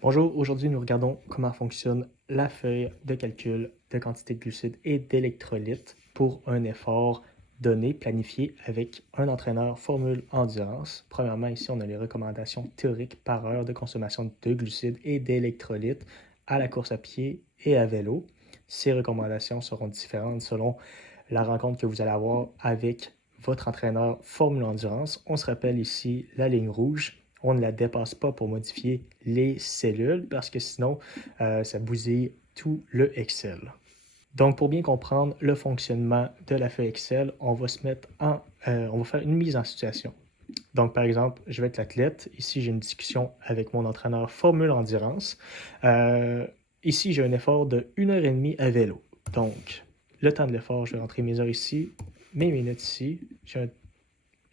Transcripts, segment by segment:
Bonjour, aujourd'hui nous regardons comment fonctionne la feuille de calcul de quantité de glucides et d'électrolytes pour un effort donné, planifié avec un entraîneur formule endurance. Premièrement, ici on a les recommandations théoriques par heure de consommation de glucides et d'électrolytes à la course à pied et à vélo. Ces recommandations seront différentes selon la rencontre que vous allez avoir avec votre entraîneur formule endurance. On se rappelle ici la ligne rouge. On ne la dépasse pas pour modifier les cellules parce que sinon, ça bousille tout le Excel. Donc, pour bien comprendre le fonctionnement de la feuille Excel, on va on va faire une mise en situation. Donc, par exemple, je vais être l'athlète. Ici, j'ai une discussion avec mon entraîneur Formule Endurance. Euh, Ici, j'ai un effort de 1 heure et demie à vélo. Donc, le temps de l'effort, je vais rentrer mes heures ici, mes minutes ici. J'ai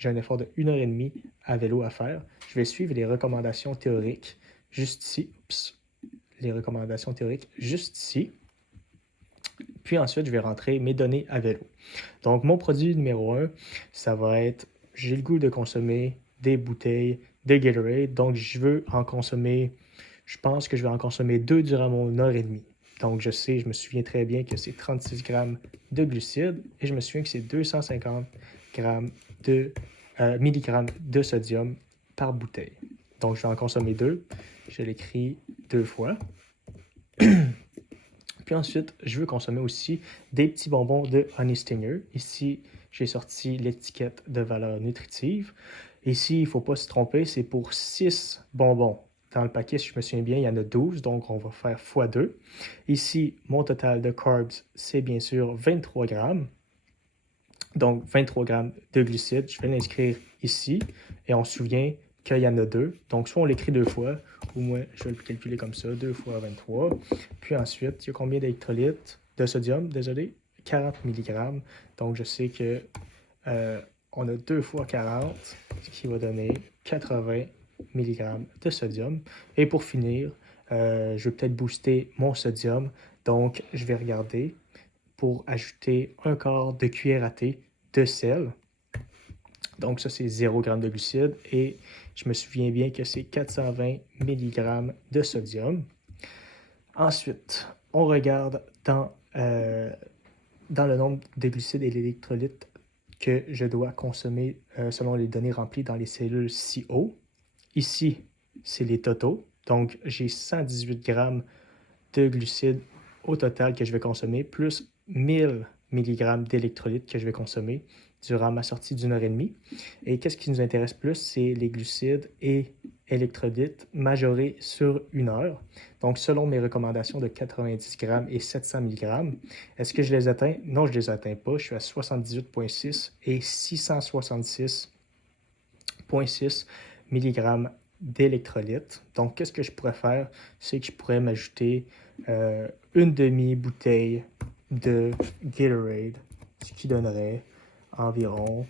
un effort de 1 heure et demie à vélo à faire. Je vais suivre les recommandations théoriques juste ici. Oups, les recommandations théoriques juste ici. Puis ensuite, je vais rentrer mes données à vélo. Donc, mon produit numéro 1, ça va être, j'ai le goût de consommer des bouteilles de Gatorade. Donc, je pense que je vais en consommer 2 durant mon heure et demie. Donc, je me souviens très bien que c'est 36 grammes de glucides et je me souviens que c'est 250 grammes milligrammes de sodium par bouteille. Donc, je vais en consommer 2. Je l'écris 2 fois. Puis ensuite, je veux consommer aussi des petits bonbons de Honey Stinger. Ici, j'ai sorti l'étiquette de valeur nutritive. Ici, il ne faut pas se tromper, c'est pour 6 bonbons. Dans le paquet, si je me souviens bien, il y en a 12, donc on va faire x2. Ici, mon total de carbs, c'est bien sûr 23 grammes. Donc, 23 grammes de glucides, je vais l'inscrire ici. Et on se souvient qu'il y en a 2. Donc, soit on l'écrit 2 fois, ou moi, je vais le calculer comme ça, 2 fois 23. Puis ensuite, il y a combien d'électrolytes de sodium? Désolé, 40 mg. Donc, je sais que on a 2 fois 40, ce qui va donner 80 mg de sodium. Et pour finir, je vais peut-être booster mon sodium. Donc, je vais regarder pour ajouter un quart de cuillère à thé de sel. Donc ça, c'est 0 g de glucides et je me souviens bien que c'est 420 mg de sodium. Ensuite, on regarde dans le nombre de glucides et d'électrolytes que je dois consommer selon les données remplies dans les cellules CO. Ici, c'est les totaux. Donc, j'ai 118 grammes de glucides au total que je vais consommer, plus 1000 mg d'électrolytes que je vais consommer durant ma sortie d'une heure et demie. Et qu'est-ce qui nous intéresse plus, c'est les glucides et électrolytes majorés sur une heure. Donc, selon mes recommandations de 90 grammes et 700 mg, est-ce que je les atteins? Non, je ne les atteins pas. Je suis à 78,6 et 666,6 mg d'électrolytes. Donc, qu'est-ce que je pourrais faire? C'est que je pourrais m'ajouter une demi-bouteille de Gatorade, ce qui donnerait environ,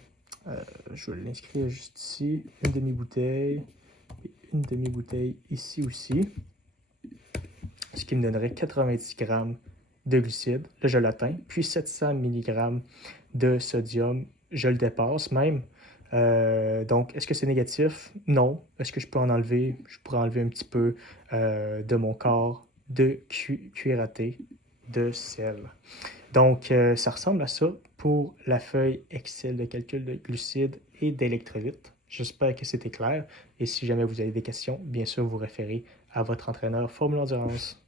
je vais l'inscrire juste ici, une demi-bouteille et une demi-bouteille ici aussi, ce qui me donnerait 90 grammes de glucides. Là, je l'atteins. Puis 700 mg de sodium, je le dépasse même. Donc, est-ce que c'est négatif? Non. Est-ce que je peux en enlever? Je pourrais enlever un petit peu de mon corps de cuillère à thé de sel. Donc, ça ressemble à ça pour la feuille Excel de calcul de glucides et d'électrolytes. J'espère que c'était clair. Et si jamais vous avez des questions, bien sûr, vous référez à votre entraîneur Formule Endurance.